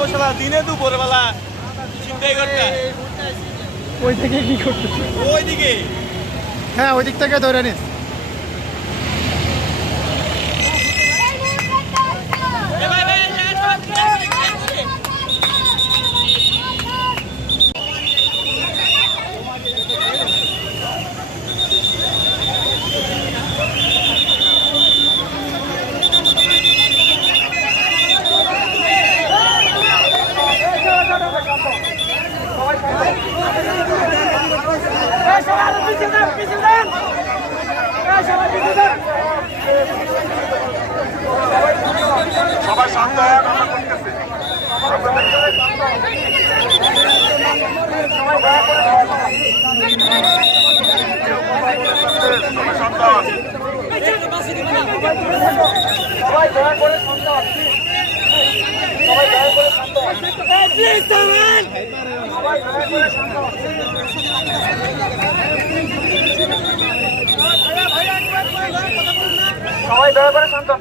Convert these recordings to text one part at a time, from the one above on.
মশলা দিনে দুপুর বেলা চিন্তাই করতে ওই থেকে কি করতেছে? ওইদিকে হ্যাঁ ওই দিক থেকে ধরে নিস। সবাই শান্ত হওয়ার কথা বলতেছে। সবাই শান্ত হন। সবাই দয়া করে শান্ত হন। সবাই দয়া করে শান্ত হন। সবাই দয়া করে শান্ত হন। সবাই দয়া করে শান্ত হন।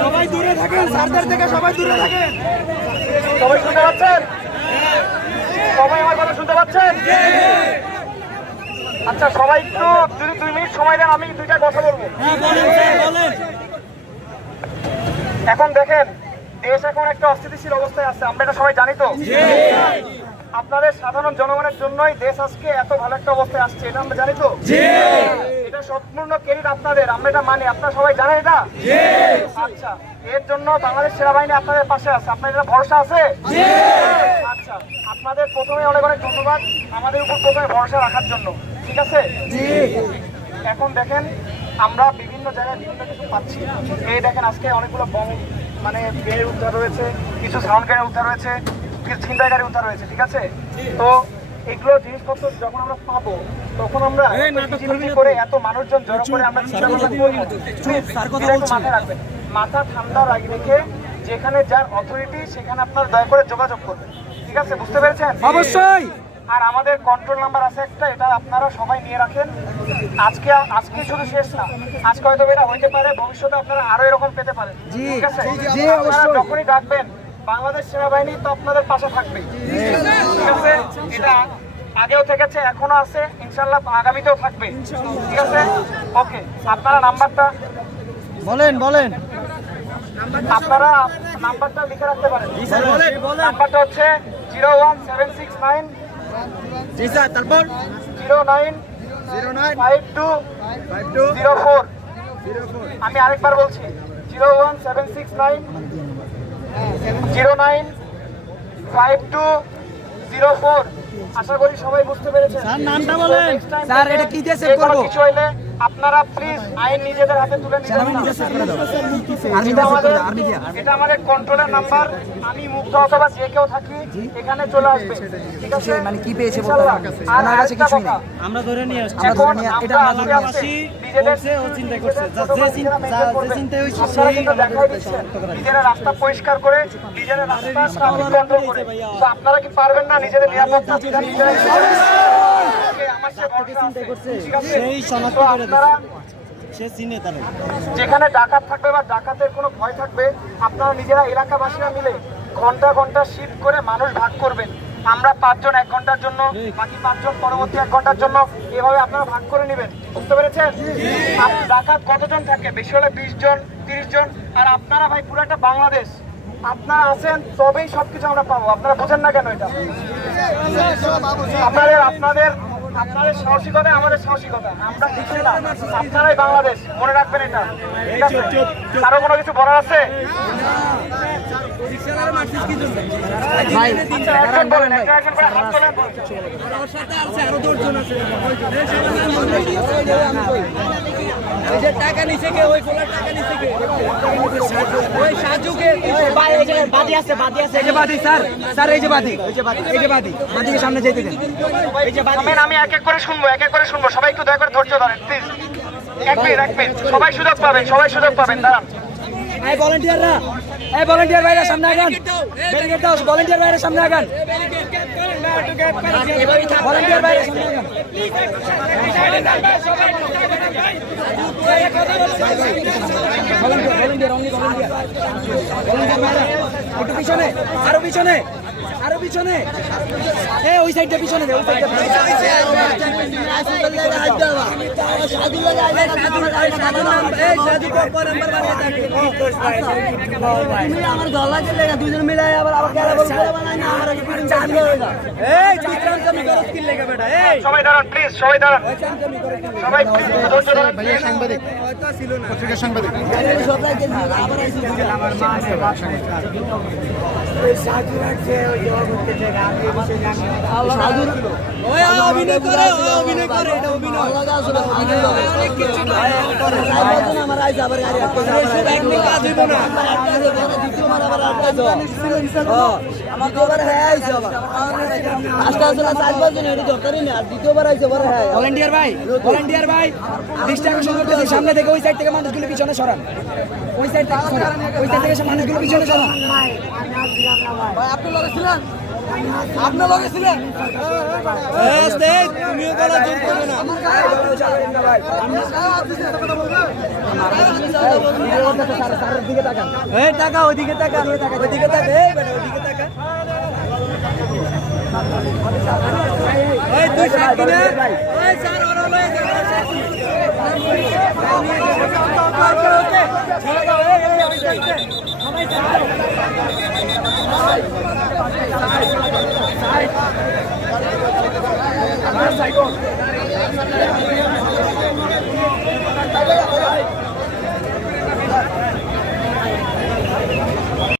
সবাই দূরে থাকেন, স্যারদের থেকে সবাই দূরে থাকেন। সবাই শুনতে পাচ্ছেন? সবাই আমার কথা শুনতে পাচ্ছেন? আচ্ছা সবাই একটু যদি 2 মিনিট সময় দেন আমি দুইটা কথা বলবো। এখন দেখেন দেশ এখন একটা অস্থিতিশীল অবস্থায় আছে, আমরা এটা সবাই জানি তো। আপনাদের সাধারণ জনগণের জন্যই দেশ আজকে এত ভালো একটা অবস্থায় আসছে, এটা আমরা জানি তো। এটা সম্পূর্ণ ক্রেডিট আপনাদের, আমরা এটা মানি। আপনারা সবাই জানেন এটা? আচ্ছা, এর জন্য বাংলাদেশ সেনাবাহিনী আপনাদের পাশে আছে, আপনাদের এটা ভরসা আছে? আচ্ছা, আপনাদের প্রথমে অনেক অনেক ধন্যবাদ আমাদের উপর প্রথমে ভরসা রাখার জন্য, ঠিক আছে? এখন দেখেন আমরা বিভিন্ন জায়গায় বিভিন্ন কিছু পাচ্ছি। এই দেখেন আজকে অনেকগুলো বম মানে গ্রেনেড উদ্ধার রয়েছে, কিছু সাউন্ড গ্রেনেড উদ্ধার রয়েছে, কিছু ছিনতাইকারী উদ্ধার হয়েছে, ঠিক আছে? তো এগুলো জিনিসপত্র যখন আমরা পাবো তখন আমরা চিন্তা করে এত মানুষজন জড়ো করে আমরা মাথায় রাখবেন, মাথা ঠান্ডা রেখে যেখানে যার অথরিটি সেখানে আপনার দয়া করে যোগাযোগ করবেন, ঠিক আছে? বুঝতে পেরেছেন? অবশ্যই। আর আমাদের কন্ট্রোল নাম্বার আছে একটা, এটা আপনারা সবাই নিয়ে রাখেন। আজকে শুধু শেষ না, আজকে হয়তো এটা হইতে পারে, ভবিষ্যতে আপনারা আরো এরকম পেতে পারেন, ঠিক আছে? আপনারা যখনই ডাকবেন বাংলাদেশ সেনাবাহিনী তো আপনাদের পাশে থাকবে, ঠিক আছে? এটা আগেও থেকেছে, এখনো আছে, ইনশাল্লাহ আগামীতেও থাকবে, ঠিক আছে? ওকে, আপনারা নাম্বারটা বলেন। আপনারা নাম্বারটা লিখে রাখতে পারেন। নাম্বারটা হচ্ছে 01769 জি স্যার, তারপর 095204। আমি আরেকবার বলছি 01769 095204। আশা করি সবাই বুঝতে পেরেছেন। স্যার নামটা বলেন। স্যার এটা কি দিয়ে সেভ করব? কিছু হইলে আপনারা প্লিজ আইন নিজেদের হাতে তুলে নিবেন না। এটা আমাদের কন্ট্রোলের নাম্বার। আমি মুগ্ধ অথবা যে কেউ থাকি এখানে চলে আসবে, ঠিক আছে? মানে কি পেয়েছে বলতে হবে? আর কাছে কিছু নেই, আমরা ধরে নিয়ে আসছি। এখন এটা আমাদের ও চিন্তা করছে, যে চিন্তা হইছে নিজেরা রাস্তা পরিষ্কার করে নিজেরা রাস্তা ট্রাফিক কন্ট্রোল করে। তো আপনারা কি পারবেন না নিজেদের নিরাপত্তা বিধান নিজেরা? আমার সে ভরসা আছে, ঠিক আছে? তো আপনারা যেখানে ডাকাত থাকবে বা ডাকাতের কোনো ভয় থাকবে আপনারা নিজেরা এলাকাবাসীরা মিলে ঘন্টা ঘন্টা শিফট করে মানুষ ভাগ করবেন। আমরা 5 জন 1 ঘন্টার জন্য, বাকি 5 জন পরবর্তী 1 ঘন্টার জন্য, এভাবে আপনারা ভাগ করে নেবেন। বুঝতে পেরেছেন? ডাকাত কতজন থাকে? বেশি হলে 20 জন 30 জন। আর আপনারা ভাই পুরো একটা বাংলাদেশ, আপনারা আছেন তবেই সবকিছু আমরা পাবো। আপনারা বোঝেন না কেন এটা? আপনাদের সাহসিকতা আমাদের সাহসিকতা, আমরা কিছু না, আপনারাই বাংলাদেশ, মনে রাখবেন এটা, ঠিক আছে? আরো কোনো কিছু বলার আছে? একজন বলেন, একজন করে হাত তোলেন। টাকা নিচে কে? ওই কোলার টাকা নিচে কে? ওই সাজুকে বাদি আছে। এই যে বাদি স্যার, এই যে বাদি, বাদিকে সামনে যেতে দেন। আমি এক এক করে শুনবো, সবাই একটু দয়া করে ধৈর্য ধরেন প্লিজ। 1 মিনিট, সবাই সুযোগ পাবেন, দাঁড়ান। ভলান্টিয়াররা এই ভলান্টিয়ার ভাইরা সামনে আগান, ব্যারিকেড দাও, ভলান্টিয়ার ভাইরা সামনে আগান, ভলান্টিয়ার ভাইরা সামনে আগান। একটু পিছনে, আরো পিছনে, আরো পিছনে, ওই সাইডটা পিছনে দে, ওই সাইডটা আমার গলা চলে গেছে দুজন মিলে আবার আবার বানাই না আমার চান হয়ে যা এই চিত্রাম কমি করো স্কিল লেগে বেটা এই সবাই দাঁড়ান প্লিজ, সবাই দাঁড়ান, সবাই ধৈর্য ধরুন ভাইয়া সাংবাদিক হয়তো ছিল না পত্রিকা সাংবাদিক সবাই গেছে আবার আইছি আমার মা আছে ওই সাধু রাখছে ওই জবাব করতেছে আমি এই বিষয়ে জানি সাধু ওই অভিনয় করে এটা অভিনয় আলাদা আসলে অনেক কিছু করে আমার আইছে আবার গাড়ি আটকে যাবে কাজ হইব না দ্বিতীয়বার আবার আটকে যাবে আমার দুবার হ্যাঁ আইছে আবার আজকে আসলে 4-5 জন এটা দরকারই না আর দ্বিতীয়বার আইছে আবার হ্যাঁ ভলান্টিয়ার ভাই, ভলান্টিয়ার ভাই, দৃষ্টি আকর্ষণ করতেছি, সামনে থেকে ওই সাইড থেকে মানুষগুলো পিছনে সরান, ওই সাইড থেকে সরান, ওই সাইড থেকে মানুষগুলো পিছনে সরান। আপনি লগে ছিলেন আপনি লগে ছিলেন তুমিও গলা জোর করবে না দিকে তাকান, এই টাকা ওইদিকে টাকা ওইদিকে টাকা এই বেটা ওইদিকে টাকা এই তুই সাইড কিনে এই স্যার ওরা লয়ে সাইড